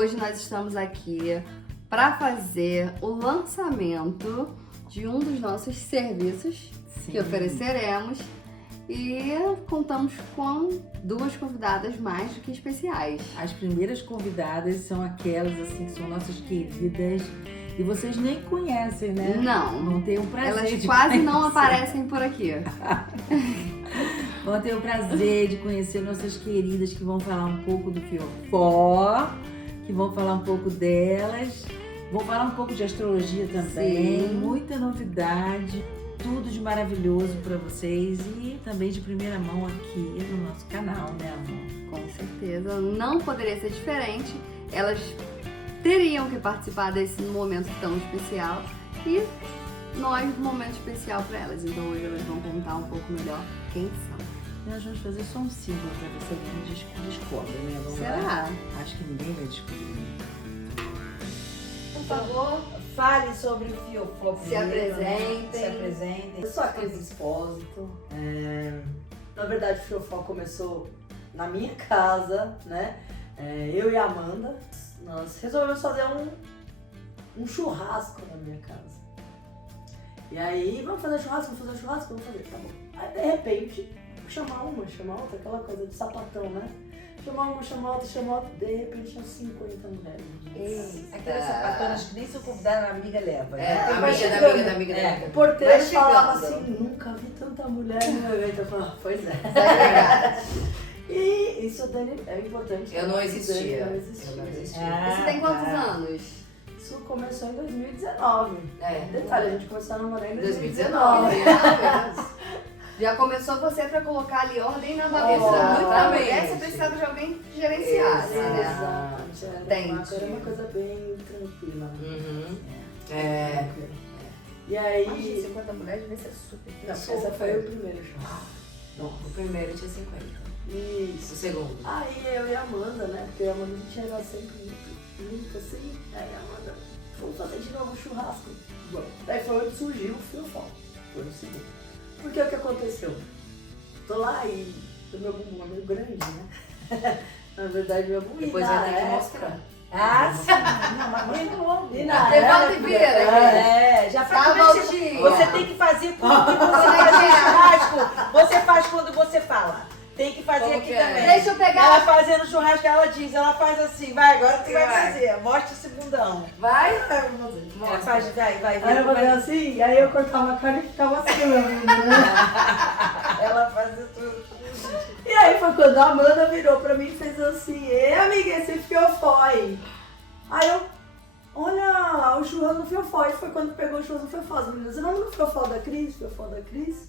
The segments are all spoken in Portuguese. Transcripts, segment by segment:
Hoje nós estamos aqui para fazer o lançamento de um dos nossos serviços que ofereceremos e contamos com duas convidadas mais do que especiais. As primeiras convidadas são aquelas assim que são nossas queridas e vocês nem conhecem, né? Não ter o prazer elas de quase conhecer. não aparecem por aqui. Vão ter o prazer de conhecer nossas queridas que vão falar um pouco do Fiofó, que vão falar um pouco delas, vão falar um pouco de astrologia também, Sim. muita novidade, tudo de maravilhoso para vocês e também de primeira mão aqui no nosso canal, né, amor? Com certeza, não poderia ser diferente. Elas teriam que participar desse momento tão especial e nós um momento especial para elas. Então hoje elas vão contar um pouco melhor quem são. Nós vamos fazer só um símbolo para ver se alguém descobre, né? Vamos Será? lá. Acho que ninguém vai descobrir. Por favor, fale sobre o Fiofó. Se apresentem. Se apresentem. Eu sou a Cris Espósito. Na verdade, o Fiofó começou na minha casa, né? Eu e a Amanda, nós resolvemos fazer um churrasco na minha casa. E aí, vamos fazer churrasco, vamos fazer, tá bom. Aí, de repente, chamar outra, aquela coisa de sapatão, né? Chamar outra, de repente tinham 50 mulheres. Aquelas sapatonas que nem se eu convidar a amiga leva. Amiga da amiga. O porteiro Vai falava chegando. assim, nunca vi tanta mulher no evento. Eu falava, pois é. E isso é importante. Eu não existia. Não existia. Você tem quantos anos? Isso começou em 2019. É. Detalhe, a gente começou a namorar em 2019. 2019. Já começou você pra colocar ali ordem na bagunça. Exatamente. Muita mulher, você precisava de alguém que gerenciasse, né? Exatamente. Era uma coisa bem tranquila. E aí... Imagina, 50 mulheres devia ser super. Não, essa foi o primeiro show. Não, o primeiro tinha 50. Isso. O segundo. Aí eu e a Amanda, né? Porque a Amanda a gente era sempre muito assim. Aí a Amanda, vamos fazer de novo um churrasco. Bom, daí foi onde surgiu o Fiofó. Foi no segundo. Porque o que aconteceu? Tô lá e o meu bumbum é meio grande, né? Na verdade, meu bumbum. Depois vai ter que mostrar. Ah, sim. Não, mas muito E na Levanta época- e vira. já Tá, sabe Valtinha. você tem que fazer tudo que você faz no churrasco. Você faz quando você fala. Tem que fazer Como aqui que é? também. Deixa eu pegar. Ela fazendo churrasco, ela diz, ela faz assim, vai, agora tu vai fazer. Mostra esse bundão. Vai? Ela faz, vai. Aí eu fazia assim, e aí eu cortava a cara e ficava assim, meu bumbum, né? Ela fazia tudo. E aí foi quando a Amanda virou pra mim e fez assim, amiga, esse Fiofó aí. Aí eu, olha, o churrasco do Fiofó. E foi quando pegou o churrasco do Fiofó. As meninas, vamos no Fiofó da Cris,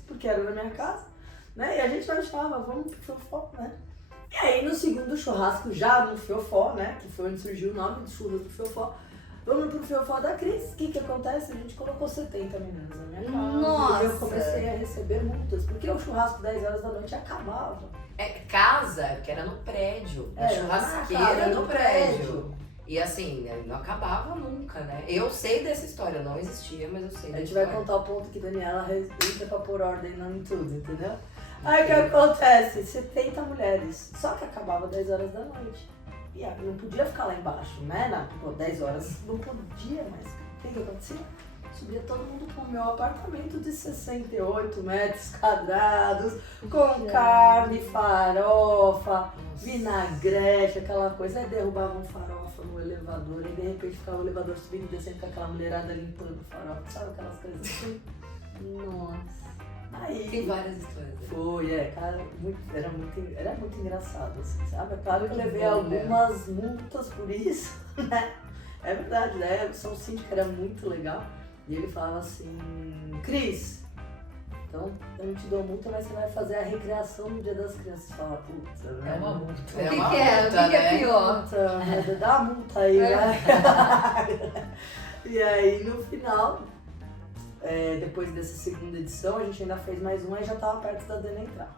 porque era na minha casa. Né? E a gente achava, vamos pro Fiofó, né? E aí no segundo churrasco, já no Fiofó, né? Que foi onde surgiu o nome do churrasco do Fiofó. Vamos pro Fiofó da Cris. O que acontece? A gente colocou 70 meninas na minha casa. Nossa! E eu comecei a receber multas, porque o churrasco 10 horas da noite acabava. Casa, que era no prédio. A churrasqueira casa, no prédio. E assim, não acabava nunca, né? Eu sei dessa história, não existia, mas eu sei A dessa gente vai história. contar o ponto que Daniela entra pra pôr ordem em tudo, entendeu? Aí o que acontece? 70 mulheres, só que acabava 10 horas da noite. E aí não podia ficar lá embaixo, né? Pô, 10 horas não podia mais. O que acontecia? Subia todo mundo pro meu apartamento de 68 metros quadrados, com carne, farofa, vinagrete, aquela coisa. Aí derrubavam farofa no elevador, e de repente ficava o elevador subindo e descendo com aquela mulherada limpando farofa, sabe aquelas coisas assim? Nossa. Aí, Tem várias histórias. foi, cara, era muito engraçado, assim, sabe? É claro que eu levei bom, né? algumas multas por isso, né? É verdade, né? O São Síndico era muito legal. E ele falava assim, Cris, então eu não te dou multa, mas você vai fazer a recreação no Dia das Crianças. Fala, putz, É uma multa. O que é pior? Dá a multa aí, vai. E aí no final, depois dessa segunda edição, a gente ainda fez mais uma e já tava perto da Dani entrar.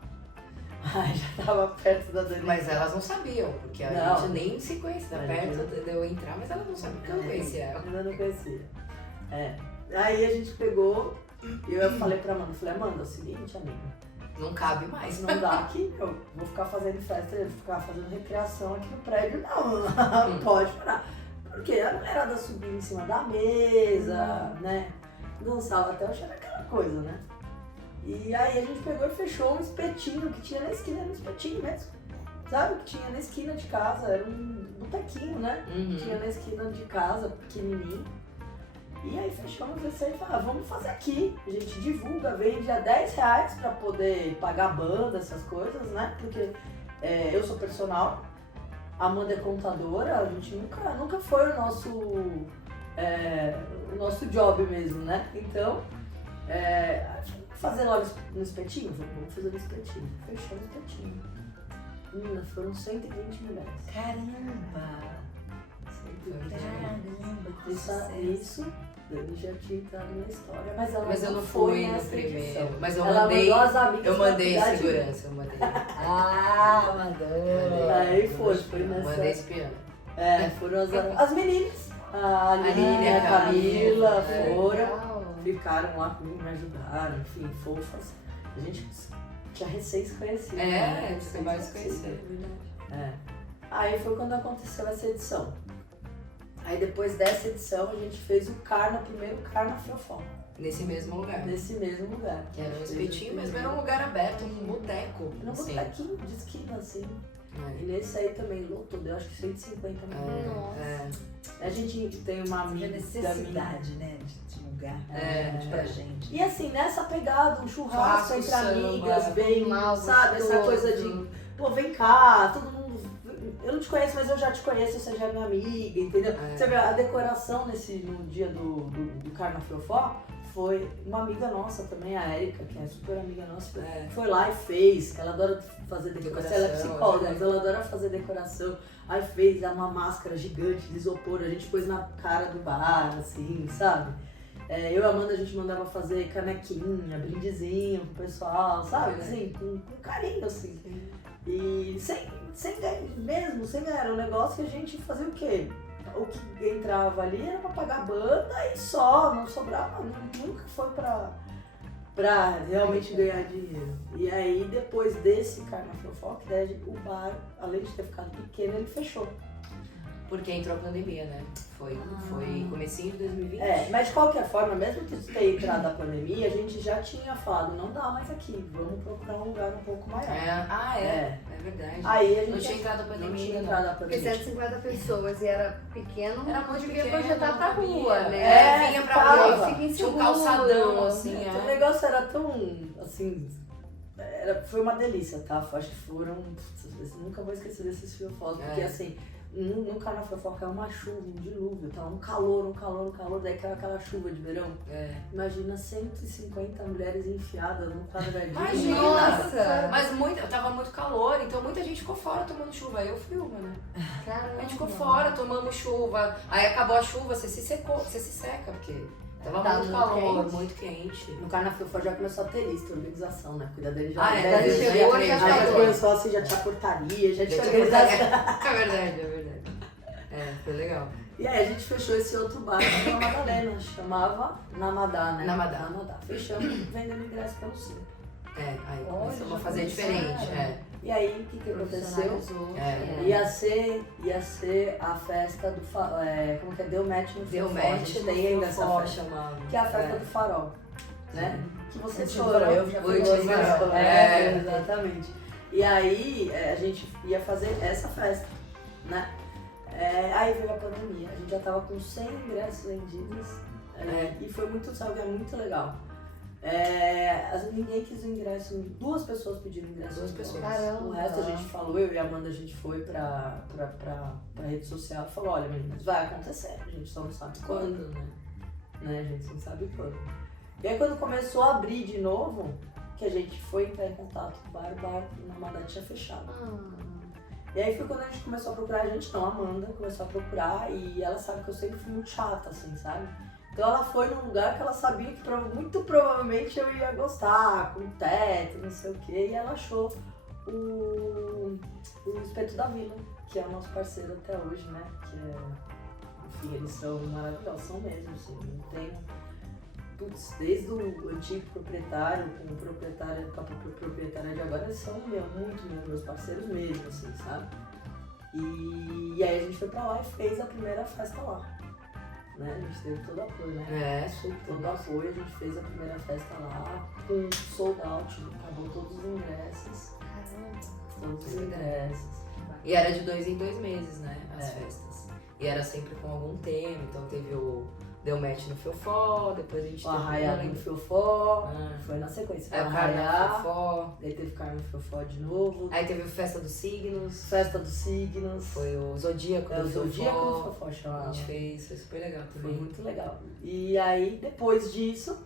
Ai, já tava perto da Dani Mas entrar. elas não sabiam, porque a Não. gente nem se conhecia. A Perto gente de eu entrar, mas elas não sabiam porque eu não conhecia ela. Ainda não conhecia. Aí a gente pegou e eu falei pra Amanda, é o seguinte, amiga, Não cabe mais. Não dá aqui, eu vou ficar fazendo festa, eu vou ficar fazendo recreação aqui no prédio, não, não pode parar. Porque a mulherada subia em cima da mesa, né? Dançava até o chão, aquela coisa, né? E aí a gente pegou e fechou um espetinho que tinha na esquina, era um espetinho mesmo. Sabe? Que tinha na esquina de casa, era um botequinho, né? Tinha na esquina de casa, pequenininho. E aí fechamos esse aí e falamos, vamos fazer aqui. A gente divulga, vende a R$10 pra poder pagar a banda, essas coisas, né? Porque eu sou personal, a Amanda é contadora, a gente nunca foi o nosso job mesmo, né? Então, fazer lá no espetinho? Vamos fazer no espetinho. Fechou no espetinho. Menina, foram 120 mulheres. Caramba! 120 mulheres. Caramba, Isso, ele já tinha entrado na história, mas ela Mas eu não foi fui no nessa primeiro. edição. Mas eu Ela mandei. mandou as amigas Eu mandei pra a cuidar de mim. segurança, eu mandei. mandou. Aí foi nessa. Mandei espiando. Foram as meninas. A Aline, a Camila, foram, ficaram lá comigo, me ajudaram, enfim, fofas. A gente tinha recém se conhecido. né? Você vai se conhecer. Aí foi quando aconteceu essa edição. Aí depois dessa edição a gente fez o primeiro Carna Fiofó, Nesse mesmo lugar. nesse mesmo lugar. Que era um espetinho, mas era um lugar aberto, um boteco. Era um assim. botequinho de esquina, assim. É. E nesse aí também lotou, deu acho que 150 mil. É. A gente tem uma A amiga da minha. necessidade, né? De lugar pra gente. E assim, nessa pegada, um churrasco Churrasco, entre samba, amigas, bem, mal sabe? Essa gostoso. coisa de, pô, vem cá, todo mundo. Eu não te conheço, mas eu já te conheço, você já é minha amiga, entendeu? Você vê, a decoração no dia do Carna Fiofó foi uma amiga nossa também, a Érica, que é super amiga nossa, foi lá e fez, que ela adora fazer decoração, ela é psicóloga, mas ela adora fazer decoração. Aí fez uma máscara gigante de isopor, a gente pôs na cara do bar, assim, sabe? Eu e a Amanda, a gente mandava fazer canequinha, brindezinho pro pessoal, sabe? Assim, com carinho, assim. E sem ganhar mesmo, sem ganhar. Era um negócio que a gente fazia o quê? O que entrava ali era pra pagar a banda e só, não sobrava, nunca foi pra realmente ganhar dinheiro. E aí, depois desse Carna Fiofó, o bar, além de ter ficado pequeno, ele fechou. Porque entrou a pandemia, né? Foi comecinho de 2020. Mas de qualquer forma, mesmo que ter entrado a pandemia, a gente já tinha falado, não dá mais aqui, vamos procurar um lugar um pouco maior. É verdade. Aí a gente Não tinha entrado a não pandemia. tinha não. entrado a Porque pandemia. 150 pessoas e era pequeno, Era muito devia pequeno, projetar pra não cabia. rua, né? Vinha pra ficava. rua, Fica inseguro. tinha um calçadão, assim, O negócio era tão, assim, foi uma delícia, tá? Acho que foram, nunca vou esquecer desses fiofós, porque assim, no Carna Fiofó caiu uma chuva, um dilúvio, tava um calor, daí caiu aquela chuva de verão. Imagina 150 mulheres enfiadas num quadradinho. Imagina! Nossa! Mas tava muito calor, então muita gente ficou fora tomando chuva. Aí eu fui uma, né? Caramba. A gente ficou fora, tomamos chuva. Aí acabou a chuva, você se seca, porque tava Tá muito muito calor, quente. muito quente. No Carna Fiofó já começou a ter lista, organização, né? Cuidar dele já. Daí já chegou, já já já falou. começou assim, já tinha portaria, já tinha É organização. verdade. Foi legal. E aí a gente fechou esse outro bar na Madalena, chamava Namadá, né? Namadá. Fechamos vendendo ingresso pelo centro. Aí Olha, começamos a já fazer começaram. diferente. E aí o que aconteceu? Profissionalizou. Ia ser a festa do como que é? Deu match no Deu Fiofó. A match gente no tem ainda essa Fiofó, festa. chamava. Que é a festa do farol, né? Que você Antigo chorou. farol, eu já fui Você no farol. chorou. É. Exatamente. E aí a gente ia fazer essa festa, né? Aí veio a pandemia, a gente já tava com 100 ingressos vendidos e foi muito, sabe, muito legal. Ninguém quis o ingresso, 2 pessoas pediram ingresso. 2 pessoas. Caramba. O resto a gente falou, eu e a Amanda, a gente foi pra rede social e falou, olha meninas, vai acontecer, a gente só não sabe quando, né? A gente não sabe quando. E aí quando começou a abrir de novo, que a gente foi entrar em contato com o bar na Amanda tinha fechado. E aí foi quando a gente começou a procurar, a Amanda começou a procurar e ela sabe que eu sempre fui muito chata, assim, sabe? Então ela foi num lugar que ela sabia que muito provavelmente eu ia gostar, com teto, não sei o quê, e ela achou o Espeto da Vila, que é o nosso parceiro até hoje, né? Que enfim, eles são maravilhosos, são mesmo, assim, não tem putz, desde o antigo proprietário, com o proprietário, com a proprietária de agora, eles são muito meus parceiros mesmo, assim, sabe? E aí a gente foi pra lá e fez a primeira festa lá. Né? A gente teve todo apoio, né? Super. Todo apoio, a gente fez a primeira festa lá com sold out, acabou todos os ingressos. Todos os ingressos. E era de 2 em 2 meses, né? As festas. E era sempre com algum tema, então teve o Deu Match no Fiofó, depois a gente O teve Arraiá no Fiofó, Ah. foi na sequência. Aí o Carnaval Fiofó, daí teve Carnaval Fiofó de novo, aí teve o Festa dos Signos, Festa dos Signos, foi o Zodíaco o do Zodíaco no Fiofó. Fiofó A chamava. gente fez, foi super legal Foi também. muito legal. E aí, depois disso,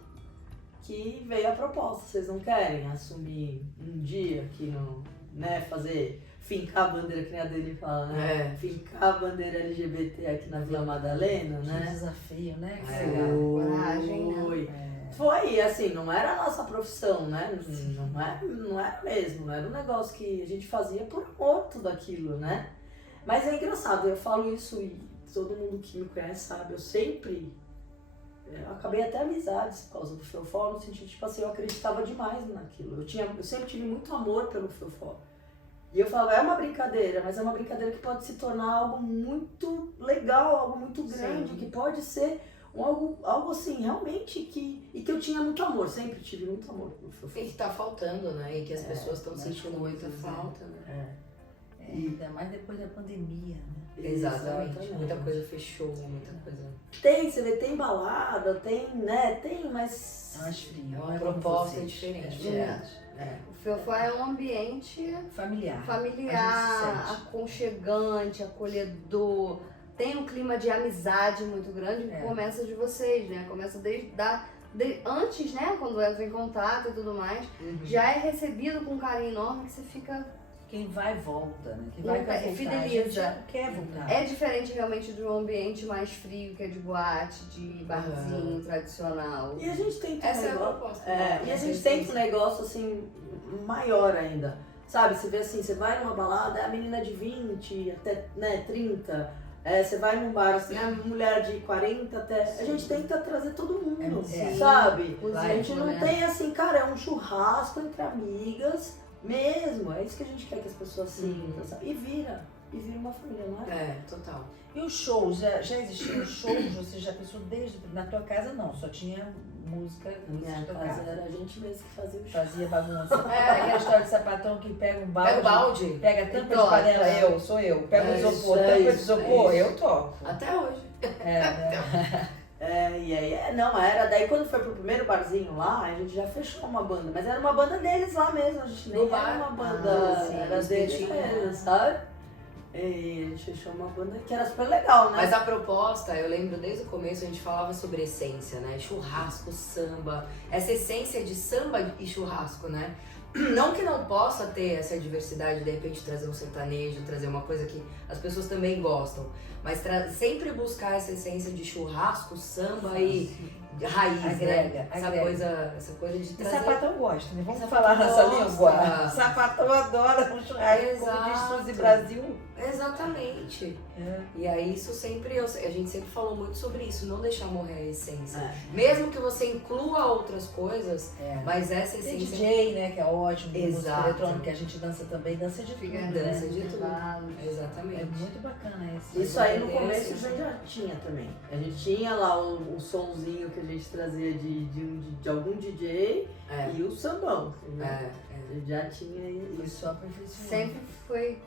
que veio a proposta. Vocês não querem assumir um dia aqui no, né, fincar a bandeira, que nem a Dani fala, né? Fincar a bandeira LGBT aqui na Vila Madalena, Que né? desafio, né? Que É. legal. Coragem, né? Foi. É. Foi, assim, não era a nossa profissão, né? Não era mesmo, não era um negócio que a gente fazia por amor tudo aquilo, né? Mas é engraçado, eu falo isso e todo mundo que me conhece sabe, eu acabei até amizades por causa do Fiofó, no sentido, tipo assim, eu acreditava demais naquilo. Eu sempre tive muito amor pelo Fiofó. E eu falava, é uma brincadeira, mas é uma brincadeira que pode se tornar algo muito legal, algo muito grande, Sim. que pode ser algo assim, realmente, que eu tinha muito amor, sempre tive muito amor pelo Fiofó. E que tá faltando, né? E que as pessoas estão nas sentindo muita coisas, né? falta, né? Ainda mais depois da pandemia, né? Exatamente. Muita coisa fechou, muita coisa. Você vê, tem balada, tem, mas... É mais frio. É uma não como proposta vocês. diferente. É diferente. O Fiofó é um ambiente Familiar. familiar, A gente sente. aconchegante, acolhedor. Tem um clima de amizade muito grande que É. começa de vocês, né? Começa antes, né? Quando entra em contato e tudo mais. Já é recebido com um carinho enorme que você fica... Quem vai, volta, né? Quem Não, vai, quer voltar. fideliza. A gente quer voltar. É diferente realmente de um ambiente mais frio, que é de boate, de barzinho tradicional. E a gente tem Essa é a negócio, proposta. e a gente tem um negócio assim, maior ainda. Sabe, você vê assim, você vai numa balada, é a menina de 20 até 30. Você vai num bar, assim, a mulher de 40 até. A gente tenta trazer todo mundo, sabe? A gente não tem assim, cara, é um churrasco entre amigas mesmo. É isso que a gente quer que as pessoas sintam, sabe? E vira uma família, não é? É, total. E os shows? Já existiam shows? Você já pensou desde... Na tua casa não, só tinha música. Na minha música casa tocada. era a gente mesmo que fazia o show. Fazia bagunça. É aquela história de sapatão que pega um balde. Pega o balde. Pega a tampa de toca. panela, sou eu. Pega o isopor, tampa de isopor, eu toco. Até hoje. Né? E aí, não, era. Daí quando foi pro primeiro barzinho lá, a gente já fechou uma banda. Mas era uma banda deles lá mesmo, a gente nem No era bar? uma banda, Ah, sim, era os deles peitinhos, mesmo, né? sabe? E a gente fechou uma banda que era super legal, né? Mas a proposta, eu lembro desde o começo, a gente falava sobre essência, né? Churrasco, samba. Essa essência de samba e churrasco, né? Não que não possa ter essa diversidade, de repente trazer um sertanejo, trazer uma coisa que as pessoas também gostam. Mas sempre buscar essa essência de churrasco, samba e raiz, Agrega, né? Essa agrega. coisa de E trazer... sapatão gosta, né? Vamos Sapatão falar nessa gosta. língua. Sapatão adora um churrasco, como diz Exato. Suzy Brasil. Exatamente. E aí isso sempre, a gente sempre falou muito sobre isso, não deixar morrer a essência. Mesmo que você inclua outras coisas, mas essa Tem essência... DJ, né, que é ótimo, tem música Exato. eletrônica, a gente dança também, dança de tudo, Fica né? dança de tudo. tudo. Exatamente. É muito bacana esse. Isso aí no Entender começo a a essência. gente já tinha também. A gente tinha lá o sonzinho que a gente trazia de algum DJ e o sambão. Né? A gente já tinha Foi isso. só aperfeiçoando. Sempre foi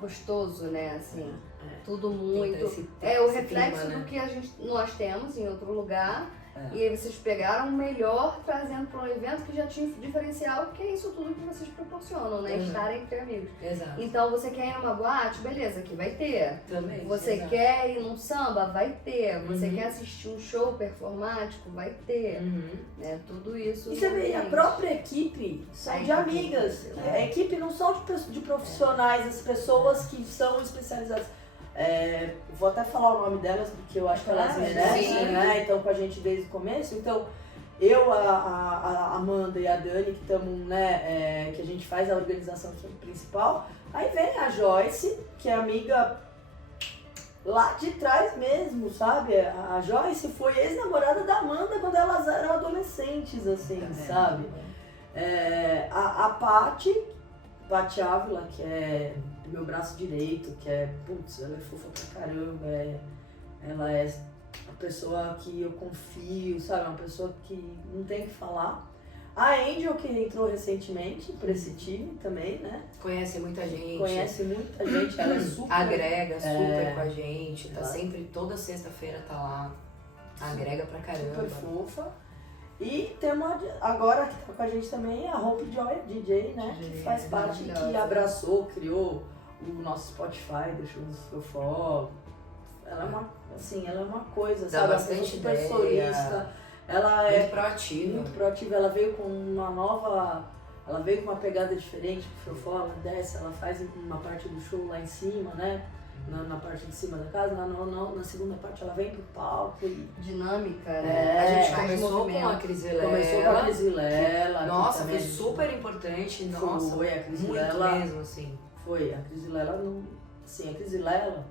gostoso, né? Assim, tudo muito. Esse O reflexo clima, né? do que nós temos em outro lugar. E aí vocês pegaram o melhor trazendo para um evento que já tinha um diferencial, que é isso tudo que vocês proporcionam, né? Uhum. Estar entre amigos. Exato. Então você quer ir numa boate? Beleza, aqui vai ter. Também. Você exato. quer ir num samba? Vai ter. Você Uhum. quer assistir um show performático? Vai ter. Uhum. Né? Tudo isso. E você vê, a gente. própria equipe são A de equipe, amigas. é. A equipe não são de profissionais, as pessoas que são especializadas. Vou até falar o nome delas, porque eu acho que elas Claro, merecem, sim. né? Então, com a gente desde o começo. Então, eu, a Amanda e a Dani, que estamos, né? Que a gente faz a organização principal. Aí vem a Joyce, que é amiga lá de trás mesmo, sabe? A Joyce foi ex-namorada da Amanda quando elas eram adolescentes, assim, sabe? A Paty Ávila, que é meu braço direito, que é, putz, ela é fofa pra caramba, ela é a pessoa que eu confio, sabe? Uma pessoa que não tem o que falar. A Angel, que entrou recentemente pra esse time também, né? Conhece muita gente. Conhece muita gente, ela é super... Agrega super com a gente, tá sempre, toda sexta-feira tá lá. Agrega pra caramba. Super fofa. E temos agora que tá com a gente também a Hope Joy, DJ, né? Que faz parte, que abraçou, criou o nosso Spotify, deixou no Fiofó. Ela é uma, assim, ela é uma coisa, Dá sabe? bastante super ideia. solista. Ela Muito é proativa. muito proativa, ela veio com uma nova. Ela veio com uma pegada diferente pro Fiofó, ela desce, ela faz uma parte do show lá em cima, né? Na parte de cima da casa, na segunda parte ela vem pro palco e Dinâmica, né? A gente Faz começou com movimento. a Criselela. começou com a Criselela. Nossa, que foi também super importante. Nossa, foi a muito Criselela. mesmo, assim. Foi, a Criselela não. Sim, a Criselela,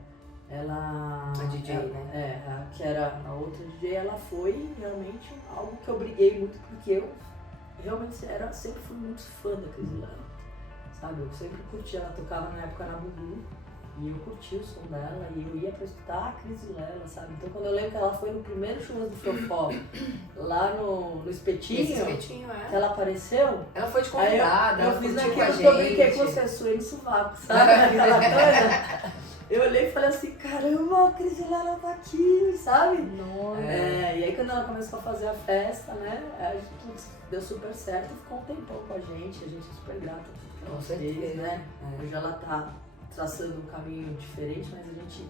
ela. A DJ, né? Que era a outra DJ, ela foi realmente algo que eu briguei muito, porque eu realmente sempre fui muito fã da Criselela. Sabe? Eu sempre curti, ela tocava na época na Bubu. E eu curti o som dela e eu ia pra escutar a Criselela, sabe? Então quando eu lembro que ela foi no primeiro show do Fiofó, lá no Espetinho, Esse espetinho, que ela apareceu, Ela foi de convidada, eu ela fiz curtiu com a naquilo que eu brinquei gente. com você, suei no sovaco, sabe? Aquela coisa. Eu olhei e falei assim, caramba, a Criselela tá aqui, sabe? Nossa. E aí quando ela começou a fazer a festa, né, a gente, putz, deu super certo, ficou um tempão com a gente é super grata por tudo que ela Com fez, certeza. né? Hoje ela tá traçando um caminho diferente, mas a gente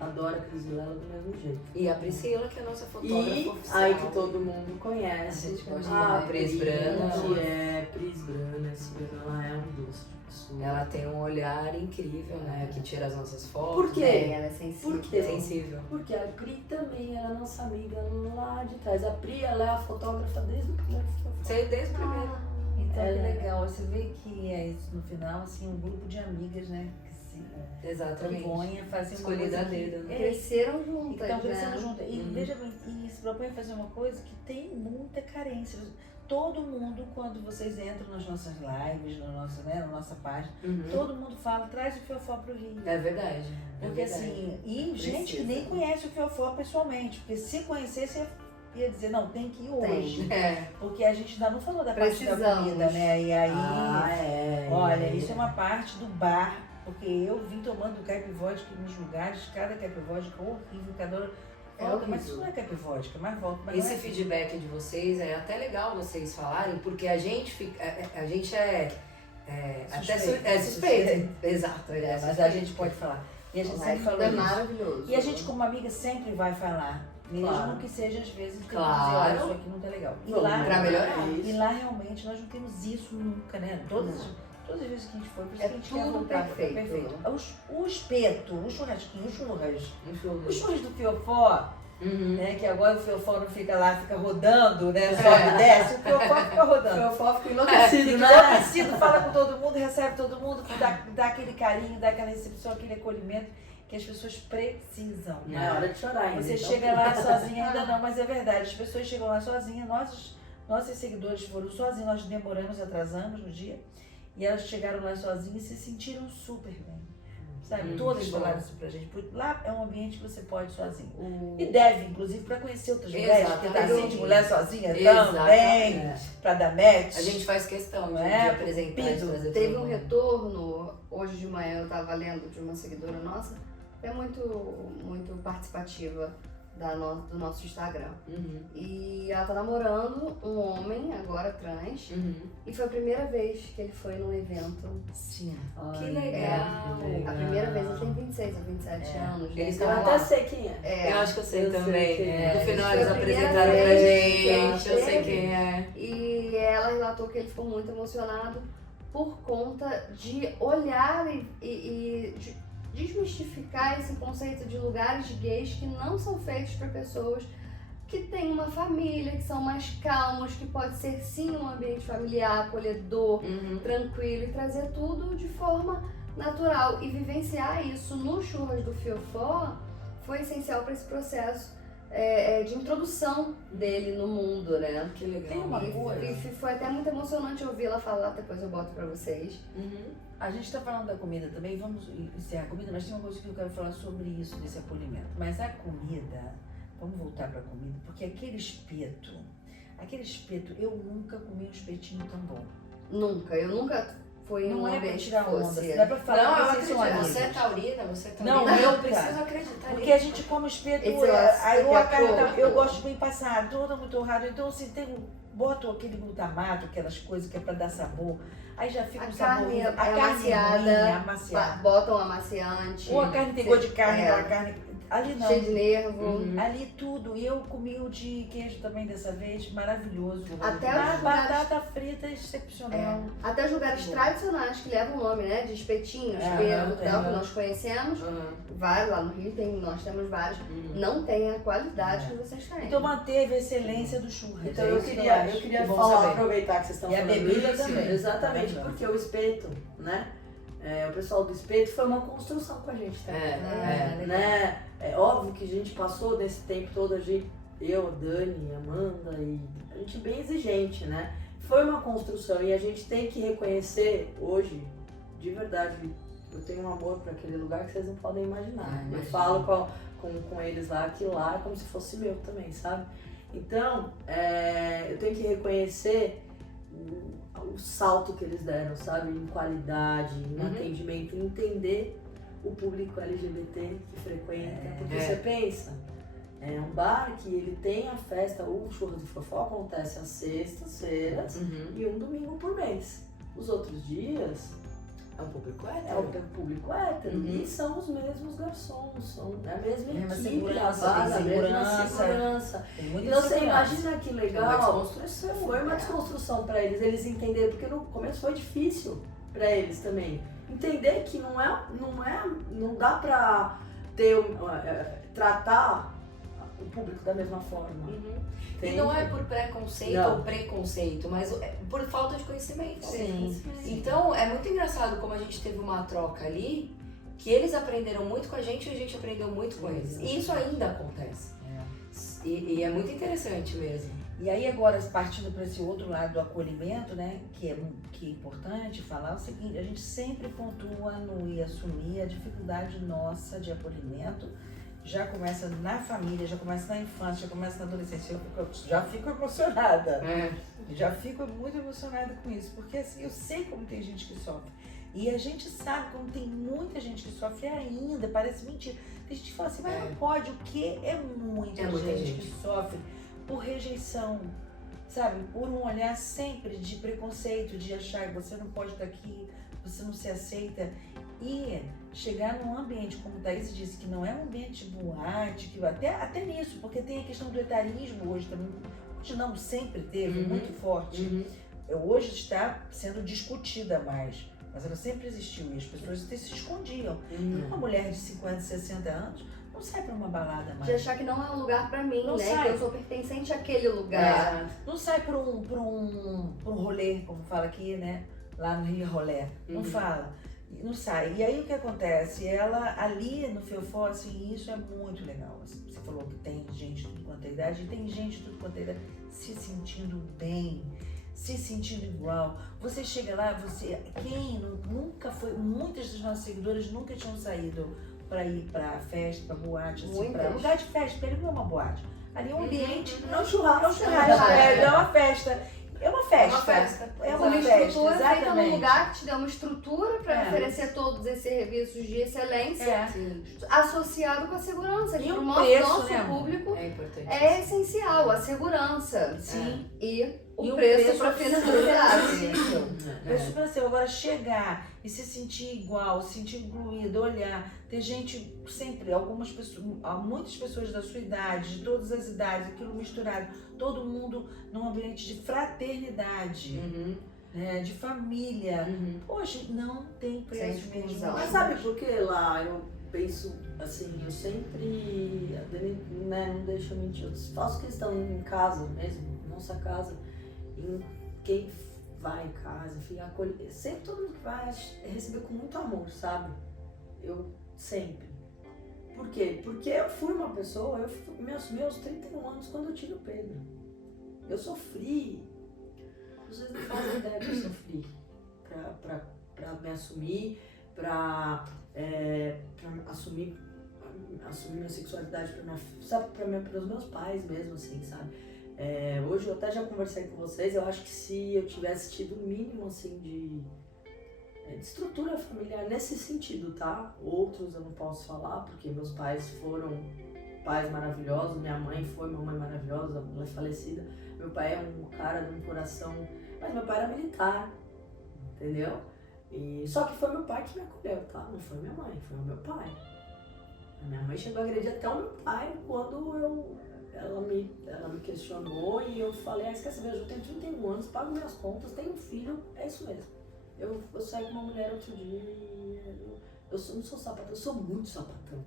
adora a Criselela do mesmo jeito. E a Priscila, que é a nossa fotógrafa E oficial. aí que todo mundo conhece, A gente gosta a da Pris Brana. que é Pris Brana, ela é um doce de pessoa. Ela tem um olhar incrível, né? Que tira as nossas fotos. Por quê? Bem, ela é sensível. Por quê? Sensível. Porque a Pri também ela é nossa amiga lá de trás. A Pri, ela é a fotógrafa desde o primeiro filme. Sei desde o primeiro. Então, que legal. Você vê que é isso no final, assim, um grupo de amigas, né? Que se Exatamente. propõem a fazer uma Escolhida coisa a dedo, né? Cresceram que juntas, estão crescendo né? juntas. E veja bem, e se propõem a fazer uma coisa que tem muita carência. Todo mundo, quando vocês entram nas nossas lives, na nossa página, todo mundo fala, traz o Fiofó pro Rio. É verdade. Porque assim, e gente que nem conhece o Fiofó pessoalmente, porque se conhecesse ia dizer, não, tem que ir hoje. É. Porque a gente ainda não falou da parte da Precisamos. comida, né? E aí, olha, é. isso é uma parte do bar, porque eu vim tomando caipivódica nos lugares, cada caipivódica horrível, cada hora. Volta, mas isso não é caipivódica, mas volta. Mas Esse não é assim. feedback de vocês é até legal vocês falarem, porque a gente fica. A gente até suspeita. Exato, Mas suspeita. a gente pode falar. E a gente sempre falou É isso. maravilhoso. E a gente, como amiga, sempre vai falar. Mesmo Claro. que seja, às vezes, tem que Claro. dizer, olha, isso aqui não tá legal. E Vamos lá, pra melhorar. e lá realmente nós não temos isso nunca, né? Todas as vezes que a gente foi, por isso É que a gente quer tudo voltar. perfeito. O espeto, o churrasquinho, os churras. Um Os churras do Fiofó, Uhum. né? Que agora o Fiofó não fica lá, fica rodando, né? Sobe e desce, o Fiofó fica rodando. O Fiofó fica enlouquecido, Fica né? enlouquecido, fala com todo mundo, recebe todo mundo, dá aquele carinho, dá aquela recepção, aquele acolhimento que as pessoas precisam. Não é hora de chorar ainda. Você então. chega lá sozinha, ainda não, mas é verdade, as pessoas chegam lá sozinhas, nossos seguidores foram sozinhos, nós demoramos, atrasamos no dia, e elas chegaram lá sozinhas e se sentiram super bem. Sabe? Todas que bom. falaram isso pra gente. Porque lá é um ambiente que você pode ir sozinho. E deve, inclusive, pra conhecer outras mulheres, porque tá assim de mulher sozinha também, Exatamente. pra dar match. A gente faz questão de É, apresentar e trazer Teve todo um mundo. retorno, hoje de manhã eu tava lendo de uma seguidora nossa, é muito, muito participativa do nosso Instagram. Uhum. E ela tá namorando um homem, agora trans, Uhum. e foi a primeira vez que ele foi num evento. Sim. Que Ai, legal. A primeira vez, ele tem 26 ou 27 anos. né? Eles Eu estavam até lá. sei quem é. É, Eu acho que eu sei Eu sei também. quem é. No final Foi eles a primeira apresentaram pra vez que ela gente, eu sei teve. quem é. E ela relatou que ele ficou muito emocionado por conta de olhar e desmistificar esse conceito de lugares gays que não são feitos para pessoas que têm uma família, que são mais calmos, que pode ser sim um ambiente familiar, acolhedor, tranquilo, e trazer tudo de forma natural. E vivenciar isso no Churras do Fiofó foi essencial para esse processo de introdução dele no mundo, né? Que legal. Tem uma coisa. E foi até muito emocionante ouvi-la falar, depois eu boto pra vocês. Uhum. A gente está falando da comida também, vamos encerrar a comida, mas tem uma coisa que eu quero falar sobre isso, desse acolhimento. Mas a comida, vamos voltar para a comida, porque aquele espeto, eu nunca comi um espetinho tão bom. Eu nunca fui em Não um é pra ambiente tirar que onda, fosse. dá pra falar Não, eu que vocês são acredito. amigos. Você é taurina, você é taurina. Não, eu nunca. preciso acreditar Porque nisso. a gente come o espeto, Esse aí lance a carne que é tá, pouco. eu gosto bem passado, toda muito torrado, então assim, boto aquele glutamato, aquelas coisas que é pra dar sabor, aí já fica A um sabor. carne é A carne amaciada, é amaciada. botam amaciante. Ou a carne tem gosto de carne, É. aquela carne. Ali não. Cheio de nervo. Uhum. Ali tudo. E eu comi o de queijo também dessa vez, maravilhoso. Até A os lugares- batata frita é excepcional. Até os lugares Bom. tradicionais que levam o nome, né? De espetinho, É, espeto, tem, tal, né? que nós conhecemos. Uhum. Vários, lá no Rio nós temos vários. Uhum. Não tem a qualidade que vocês têm. Então manteve a excelência do churras. Então é eu isso que queria, acho. eu queria Que bom falar, saber. aproveitar que vocês estão E a falando bebida isso. também. Exatamente, Maravilhoso. porque o espeto, né? O pessoal do espeto foi uma construção com a gente também. Né? É óbvio que a gente passou nesse tempo todo, eu, a Dani, a Amanda, e a gente é bem exigente, né? Foi uma construção e a gente tem que reconhecer hoje, de verdade, eu tenho um amor para aquele lugar que vocês não podem imaginar. Eu imagino. falo com eles lá, que lá é como se fosse meu também, sabe? Então, eu tenho que reconhecer o salto que eles deram, sabe? Em qualidade, em Uhum. atendimento, em entender o público LGBT que frequenta. Porque você pensa, é um bar que ele tem a festa, o Churras do Fofó acontece às sextas-feiras Uhum. e um domingo por mês. Os outros dias É um público é hétero. o público hétero Uhum. e são os mesmos garçons, são a mesma Mesma equipe, segurança, a tem mesma segurança. segurança. Tem muita Então você segurança. imagina que É uma legal. desconstrução. Foi uma desconstrução para eles entenderem, porque no começo foi difícil para eles também. Entender que não dá pra tratar o público da mesma forma. Uhum. E Entende? não é por preconceito Não. ou preconceito, mas por falta de conhecimento. Sim. Então é muito engraçado como a gente teve uma troca ali, que eles aprenderam muito com a gente e a gente aprendeu muito com eles. E isso ainda acontece. E é muito interessante mesmo. E aí agora, partindo para esse outro lado do acolhimento, né, que é importante falar o seguinte, a gente sempre pontua e assumir a dificuldade nossa de acolhimento, já começa na família, já começa na infância, já começa na adolescência, já fico emocionada, já fico muito emocionada com isso, porque assim, eu sei como tem gente que sofre, e a gente sabe como tem muita gente que sofre ainda, parece mentira, tem gente que fala assim, mas não pode, o que é muita gente que sofre por rejeição, sabe? Por um olhar sempre de preconceito, de achar que você não pode estar aqui, você não se aceita. E chegar num ambiente, como o Thaís disse, que não é um ambiente de boate, que até nisso, porque tem a questão do etarismo hoje também, hoje não, sempre teve, muito forte. Hoje está sendo discutida mais, mas ela sempre existiu e as pessoas até se escondiam. E uma mulher de 50, 60 anos não sai pra uma balada mais. De achar que não é um lugar pra mim, Não né? sai. Que eu sou pertencente àquele lugar. Não sai pra um rolê, como fala aqui, né? Lá no Rio Rolê. Não fala. Não sai. E aí o que acontece? Ela ali no Fiofó, assim, isso é muito legal. Você falou que tem gente de tudo quanto é idade, e tem gente de tudo quanto é idade se sentindo bem, se sentindo igual. Você chega lá, nunca foi, muitas dos nossos seguidores nunca tinham saído para ir pra festa, pra boate, assim, pra lugar de festa, porque ele não é uma boate. Ali é um ambiente, Não churrasco. é um churrasco, é uma festa. É uma festa. É uma festa. É Uma uma festa, estrutura feita num exatamente. lugar que te deu uma estrutura para É. oferecer todos esses serviços de excelência, É. associado com a segurança, que E para o o preço, nosso né, amor? público É importante. é essencial, a segurança. Sim. E o E preço para acessível. finalizar. É super assim, agora chegar e se sentir igual, se sentir incluído, olhar, ter gente sempre, algumas pessoas, muitas pessoas da sua idade, de todas as idades, aquilo misturado, todo mundo num ambiente de fraternidade, né, de família. Poxa, não tem preço Sem mesmo. exclusão. Mas sabe por que lá eu penso assim, eu sempre, a Dani, né, não deixa eu mentir, eu faço questão em casa mesmo, nossa casa, em quem vai em casa, fica acolher, sempre todo mundo que vai é receber com muito amor, sabe? Eu sempre. Por quê? Porque eu fui uma pessoa, eu me assumi aos 31 anos quando eu tive o Pedro. Eu sofri. Vocês não fazem ideia que eu sofri pra me assumir, pra assumir minha sexualidade para os meus pais mesmo, assim, sabe? Hoje eu até já conversei com vocês, eu acho que se eu tivesse tido o mínimo, assim, de estrutura familiar nesse sentido, tá? Outros eu não posso falar, porque meus pais foram pais maravilhosos, minha mãe foi uma mãe maravilhosa, ela é falecida. Meu pai é um cara de um coração, mas meu pai era militar, entendeu? Só que foi meu pai que me acolheu, tá? Não foi minha mãe, foi o meu pai. A minha mãe chegou a agredir até o meu pai quando ela me questionou e eu falei, esquece, eu tenho 31 anos, pago minhas contas, tenho um filho, é isso mesmo. Eu saí com uma mulher outro dia e eu não sou sapatão, eu sou muito sapatão.